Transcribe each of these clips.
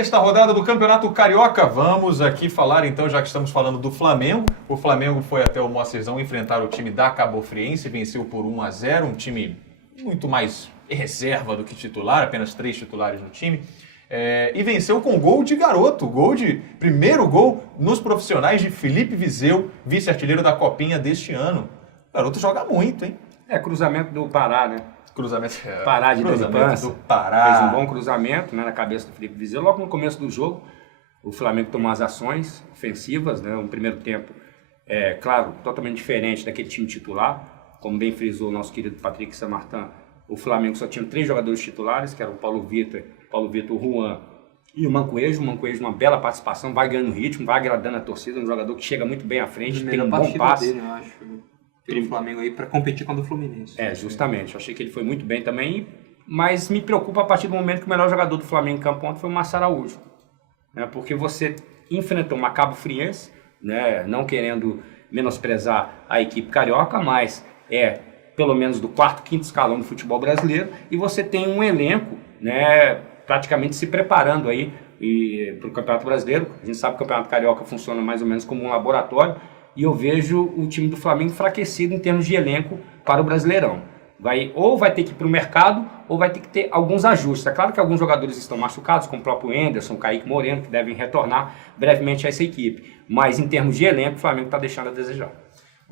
Sexta rodada do Campeonato Carioca. Vamos aqui falar então, já que estamos falando do Flamengo. O Flamengo foi até o Moacirzão enfrentar o time da Cabofriense, venceu por 1-0, um time muito mais reserva do que titular, apenas 3 titulares no time. E venceu com gol de garoto, primeiro gol nos profissionais de Felipe Viseu, vice-artilheiro da Copinha deste ano. O garoto joga muito, hein? Cruzamento do Pará, né? Pará de cruzamento do Pará. Fez um bom cruzamento, né, na cabeça do Felipe Viseu. Logo no começo do jogo, o Flamengo tomou as ações ofensivas, né? Um primeiro tempo, claro, totalmente diferente daquele time titular. Como bem frisou o nosso querido Patrick Samartin, o Flamengo só tinha 3 jogadores titulares, que eram o Paulo Vitor, o Juan e o Mancoejo. O Mancoejo, uma bela participação, vai ganhando ritmo, vai agradando a torcida, um jogador que chega muito bem à frente, tem um bom passe. Dele, eu acho, pelo Flamengo aí, para competir contra o Fluminense. Justamente. Eu achei que ele foi muito bem também, mas me preocupa a partir do momento que o melhor jogador do Flamengo em campo ontem foi o Márcio Araújo. Né? Porque você enfrentou uma Cabofriense, né? Não querendo menosprezar a equipe carioca, mas pelo menos do 4º, 5º escalão do futebol brasileiro, e você tem um elenco, né, praticamente se preparando aí para o Campeonato Brasileiro. A gente sabe que o Campeonato Carioca funciona mais ou menos como um laboratório, e eu vejo o time do Flamengo enfraquecido em termos de elenco para o Brasileirão. Ou vai ter que ir para o mercado, ou vai ter que ter alguns ajustes. É claro que alguns jogadores estão machucados, como o próprio Henderson, Kaique Moreno, que devem retornar brevemente a essa equipe. Mas em termos de elenco, o Flamengo está deixando a desejar.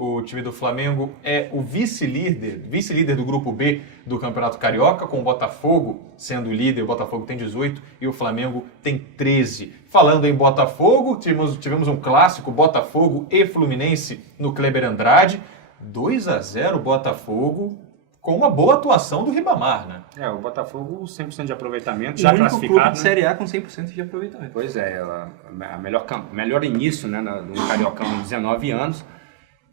O time do Flamengo é o vice-líder do Grupo B do Campeonato Carioca, com o Botafogo sendo o líder. O Botafogo tem 18 e o Flamengo tem 13. Falando em Botafogo, tivemos um clássico, Botafogo e Fluminense no Kleber Andrade. 2-0 Botafogo, com uma boa atuação do Ribamar, né? O Botafogo 100% de aproveitamento, já classificado. O clube de Série A com 100% de aproveitamento. Pois é, melhor início, né, no Cariocão em 19 anos.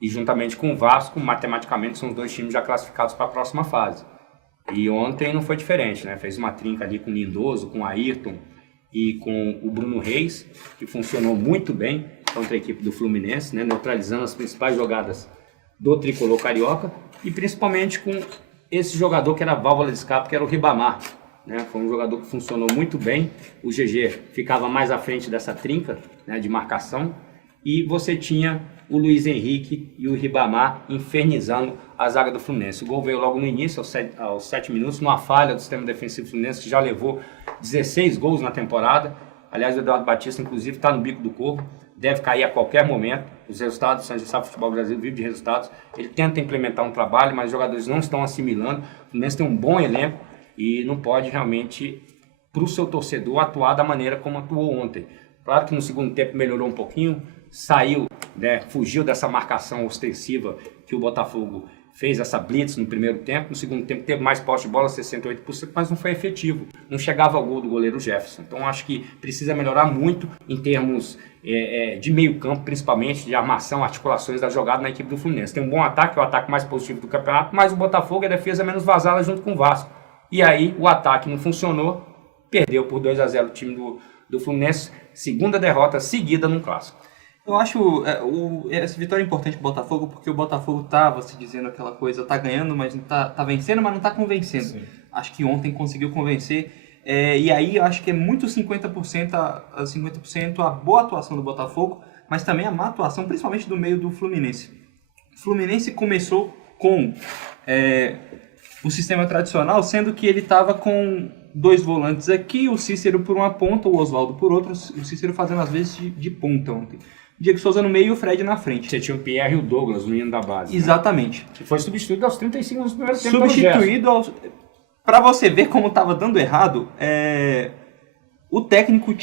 E juntamente com o Vasco, matematicamente, são os 2 times já classificados para a próxima fase. E ontem não foi diferente, né? Fez uma trinca ali com o Lindoso, com o Ayrton e com o Bruno Reis, que funcionou muito bem contra a equipe do Fluminense, né? Neutralizando as principais jogadas do tricolor carioca, e principalmente com esse jogador que era a válvula de escape, que era o Ribamar. Né? Foi um jogador que funcionou muito bem. O GG ficava mais à frente dessa trinca, né, de marcação, e você tinha o Luiz Henrique e o Ribamar infernizando a zaga do Fluminense. O gol veio logo no início, aos 7 minutos, numa falha do sistema defensivo fluminense, que já levou 16 gols na temporada. Aliás, o Eduardo Batista, inclusive, está no bico do corvo, deve cair a qualquer momento. Os resultados, a gente sabe, o futebol brasileiro vive de resultados. Ele tenta implementar um trabalho, mas os jogadores não estão assimilando. O Fluminense tem um bom elenco e não pode realmente, para o seu torcedor, atuar da maneira como atuou ontem. Claro que no segundo tempo melhorou um pouquinho, saiu, né, fugiu dessa marcação ostensiva que o Botafogo fez, essa blitz no primeiro tempo. No segundo tempo teve mais posse de bola, 68%, mas não foi efetivo. Não chegava ao gol do goleiro Jefferson. Então acho que precisa melhorar muito em termos de meio campo, principalmente de armação, articulações da jogada na equipe do Fluminense. Tem um bom ataque, é o ataque mais positivo do campeonato, mas o Botafogo é a defesa menos vazada junto com o Vasco. E aí o ataque não funcionou, perdeu por 2-0 o time do Fluminense, segunda derrota seguida num clássico. Eu acho essa vitória é importante pro Botafogo, porque o Botafogo tava se dizendo aquela coisa, tá ganhando, mas não tá vencendo, mas não tá convencendo. Sim. Acho que ontem conseguiu convencer, e aí acho que é muito 50% a boa atuação do Botafogo, mas também a má atuação, principalmente do meio do Fluminense. O Fluminense começou com o sistema tradicional, sendo que ele estava com 2 volantes aqui, o Cícero por uma ponta, o Oswaldo por outra, o Cícero fazendo às vezes de ponta ontem. Diego Souza no meio e o Fred na frente. Você tinha o Pierre e o Douglas, no hino da base. Exatamente. Né? Que foi substituído aos 35 do primeiro tempo. Substituído aos... Para você ver como estava dando errado, o técnico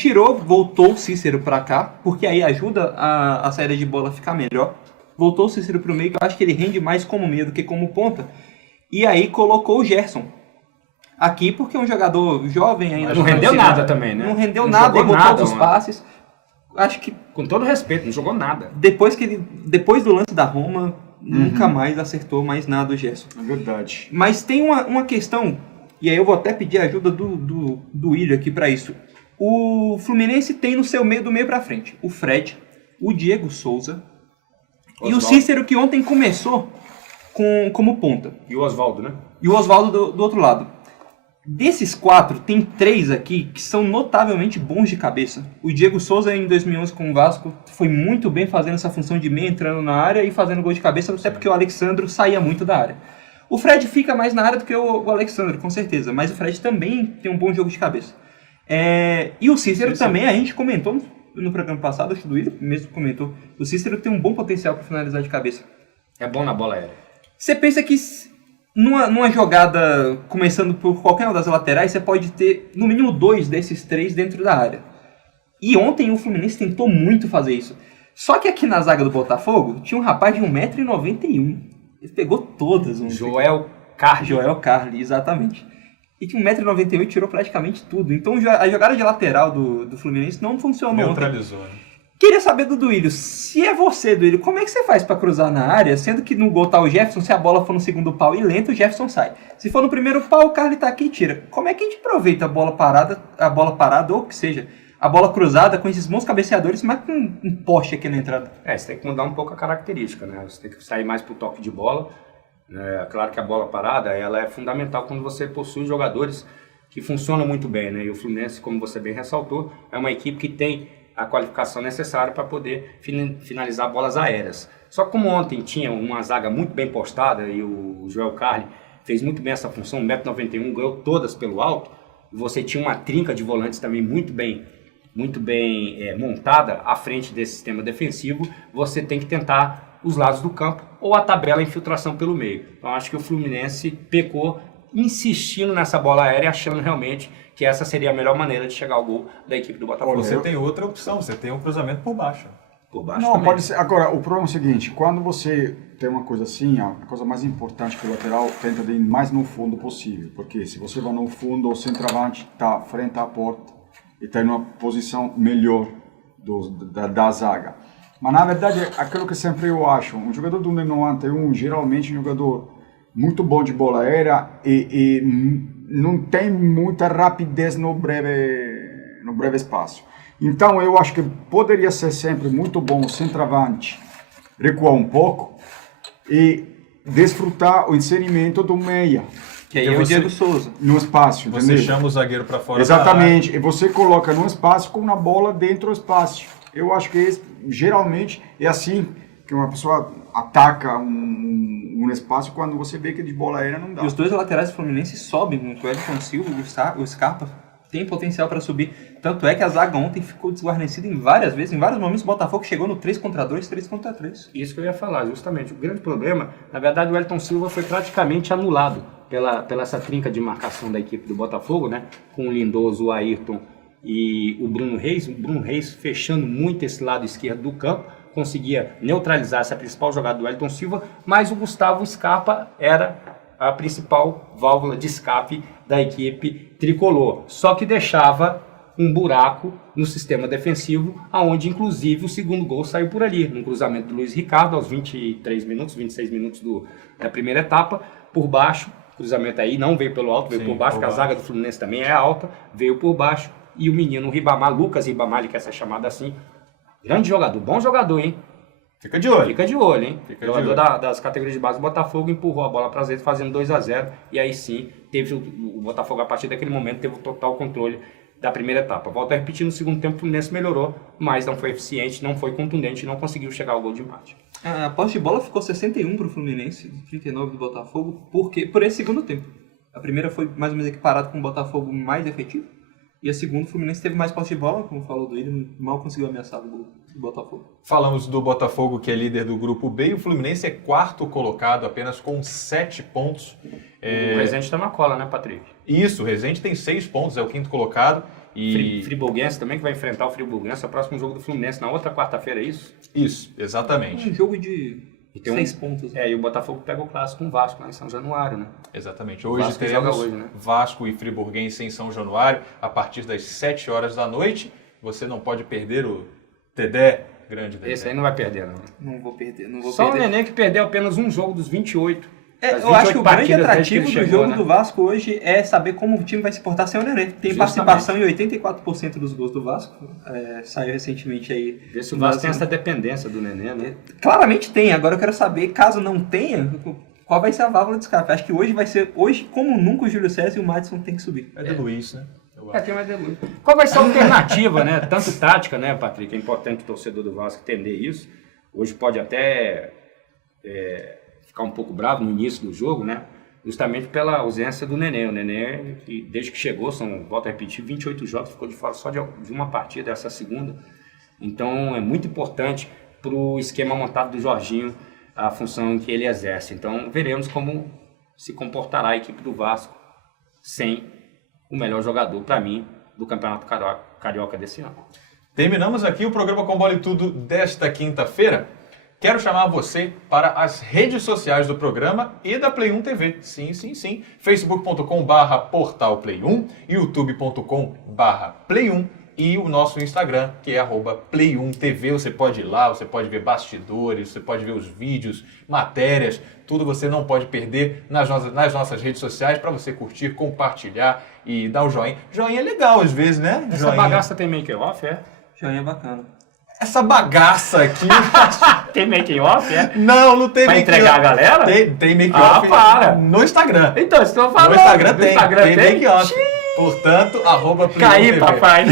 voltou o Cícero para cá, porque aí ajuda a saída de bola a ficar melhor. Voltou o Cícero para o meio, que eu acho que ele rende mais como meia do que como ponta. E aí colocou o Gerson aqui, porque é um jogador jovem ainda. Mas não rendeu nada também, né? Não rendeu nada, errou todos os passes. Acho que, com todo respeito, não jogou nada. Depois do lance da Roma, nunca mais acertou mais nada o Gerson. É verdade. Mas tem uma questão, e aí eu vou até pedir a ajuda do Willian aqui para isso. O Fluminense tem no seu meio, do meio para frente, o Fred, o Diego Souza e o Cícero, que ontem começou como ponta. E o Oswaldo, né? E o Oswaldo do outro lado. Desses 4, tem 3 aqui que são notavelmente bons de cabeça. O Diego Souza, em 2011 com o Vasco, foi muito bem fazendo essa função de meia, entrando na área e fazendo gol de cabeça, até porque o Alexandro saía muito da área. O Fred fica mais na área do que o Alexandro, com certeza, mas o Fred também tem um bom jogo de cabeça. E o Cícero também, a gente comentou no programa passado, acho que o Willian mesmo comentou, o Cícero tem um bom potencial para finalizar de cabeça. É bom na bola aérea. Você pensa que numa jogada, começando por qualquer uma das laterais, você pode ter no mínimo 2 desses 3 dentro da área. E ontem o Fluminense tentou muito fazer isso. Só que aqui na zaga do Botafogo, tinha um rapaz de 1,91m. Ele pegou todas. Joel Carli, exatamente. E tinha 1,91m e tirou praticamente tudo. Então a jogada de lateral do Fluminense não funcionou. Neutralizou, né? Queria saber do Duílio, se é você, Duílio, como é que você faz pra cruzar na área, sendo que no gol tá o Jefferson, se a bola for no segundo pau e lento, o Jefferson sai. Se for no primeiro pau, o Carly tá aqui e tira. Como é que a gente aproveita a bola parada ou o que seja, a bola cruzada com esses bons cabeceadores, mas com um poste aqui na entrada? Você tem que mudar um pouco a característica, né? Você tem que sair mais pro toque de bola. Claro que a bola parada, ela é fundamental quando você possui jogadores que funcionam muito bem, né? E o Fluminense, como você bem ressaltou, é uma equipe que tem a qualificação necessária para poder finalizar bolas aéreas. Só que como ontem tinha uma zaga muito bem postada e o Joel Carli fez muito bem essa função, 1,91m, ganhou todas pelo alto, e você tinha uma trinca de volantes também muito bem montada à frente desse sistema defensivo, você tem que tentar os lados do campo ou a tabela infiltração pelo meio. Então acho que o Fluminense pecou insistindo nessa bola aérea, achando realmente que essa seria a melhor maneira de chegar ao gol da equipe do Botafogo. Você tem outra opção, você tem um cruzamento por baixo. Por baixo não, também. pode ser. Agora, o problema é o seguinte, quando você tem uma coisa assim, a coisa mais importante que o lateral tenta ir mais no fundo possível, porque se você vai no fundo, o centroavante está frente à porta e está em uma posição melhor da zaga. Mas na verdade, aquilo que sempre eu acho, um jogador do 91, geralmente um jogador muito bom de bola aérea e não tem muita rapidez no breve espaço. Então eu acho que poderia ser sempre muito bom o centroavante recuar um pouco e desfrutar o inserimento do meia. Que aí é o Diego Souza. No espaço, Você entendeu? chama o zagueiro para fora. Exatamente, e você coloca no espaço com uma bola dentro do espaço. Eu acho que geralmente é assim que uma pessoa ataca um espaço quando você vê que de bola aérea não dá. E os dois laterais do Fluminense sobem muito. O Elton Silva e o Scarpa tem potencial para subir. Tanto é que a zaga ontem ficou desguarnecida em várias vezes. Em vários momentos o Botafogo chegou no 3 contra 2, 3 contra 3. Isso que eu ia falar, justamente. O grande problema, na verdade, o Elton Silva foi praticamente anulado pela essa trinca de marcação da equipe do Botafogo, né? Com o Lindoso, o Ayrton e o Bruno Reis. O Bruno Reis fechando muito esse lado esquerdo do campo, conseguia neutralizar essa principal jogada do Elton Silva, mas o Gustavo Scarpa era a principal válvula de escape da equipe tricolor. Só que deixava um buraco no sistema defensivo, aonde inclusive o segundo gol saiu por ali, no cruzamento do Luiz Ricardo, aos 26 minutos da primeira etapa, por baixo, cruzamento aí não veio pelo alto, veio por baixo, porque a zaga do Fluminense também é alta, veio por baixo, e o menino Ribamar, Lucas Ribamar, ele quer ser chamado assim, grande jogador, bom jogador, hein? Fica de olho. Fica de olho, hein? Fica Jogador de olho. das categorias de base do Botafogo, empurrou a bola para as redes, fazendo 2-0. E aí sim, teve o Botafogo, a partir daquele momento, teve o total controle da primeira etapa. Volto a repetir, no segundo tempo o Fluminense melhorou, mas não foi eficiente, não foi contundente, não conseguiu chegar ao gol de empate. A posse de bola ficou 61 para o Fluminense, 39 do Botafogo, por esse segundo tempo. A primeira foi mais ou menos equiparada com o Botafogo mais efetivo. E a segunda, o Fluminense teve mais posse de bola, como falou do Willian, mal conseguiu ameaçar o gol do Botafogo. Falamos do Botafogo, que é líder do grupo B, e o Fluminense é quarto colocado, apenas com 7 pontos. O Resende está na cola, né, Patrick? Isso, o Resende tem 6 pontos, é o quinto colocado. E Friburguense também, que vai enfrentar o Friburguense, é o próximo jogo do Fluminense, na outra quarta-feira, é isso? Isso, exatamente. Um jogo de tem 6 pontos. E o Botafogo pega o clássico com o Vasco, lá em São Januário, né? Exatamente. Hoje Vasco teremos joga hoje, né? Vasco e Friburguense em São Januário, a partir das 7 horas da noite. Você não pode perder o Dedé, grande Dedé. Esse aí não vai perder, não. Não vou perder, não vou Só perder. o Nenê que perdeu apenas um jogo dos 28. Eu acho que o grande atrativo do jogo né? do Vasco hoje é saber como o time vai se portar sem o Nenê. Tem participação em 84% dos gols do Vasco. Saiu recentemente aí. Vê se o Vasco tem essa dependência do Nenê, né? Claramente tem. Agora eu quero saber, caso não tenha, qual vai ser a válvula de escape. Acho que hoje, como nunca, o Júlio César e o Madison tem que subir. É de Luiz, né? Tem mais delícia. Qual vai ser a alternativa, né? Tanto tática, né, Patrick? É importante o torcedor do Vasco entender isso. Hoje pode até ficar um pouco bravo no início do jogo, né? Justamente pela ausência do Nenê. O Nenê, que desde que chegou, volto a repetir, 28 jogos, ficou de fora só de uma partida, essa segunda. Então é muito importante para o esquema montado do Jorginho, a função que ele exerce. Então veremos como se comportará a equipe do Vasco sem o melhor jogador, para mim, do Campeonato Carioca desse ano. Terminamos aqui o programa Com Bola e Tudo desta quinta-feira. Quero chamar você para as redes sociais do programa e da Play 1 TV. Sim, sim, sim. facebook.com/portalplay1, youtube.com/play1 e o nosso Instagram, que é @play1tv. Você pode ir lá, você pode ver bastidores, você pode ver os vídeos, matérias, tudo você não pode perder nas nossas redes sociais para você curtir, compartilhar e dar o joinha. Joinha é legal às vezes, né? Essa Joinha. bagaça tem make-off, é? Joinha é bacana. Essa bagaça aqui... Tem make-off, é? Não tem Pra make-off. entregar a galera? Tem make-off para! no Instagram. Então, estou falando. No Instagram No tem Instagram tem? make-off. Portanto, @play1tv. Caí, papai.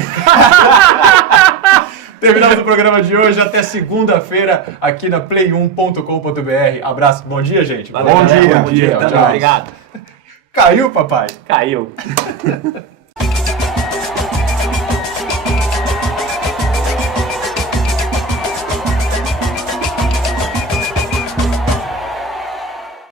Terminamos o programa de hoje. Até segunda-feira aqui na play1.com.br. Abraço. Bom dia, gente. Valeu, Bom galera. dia. Bom dia. Tchau. Obrigado. Caiu, papai? Caiu.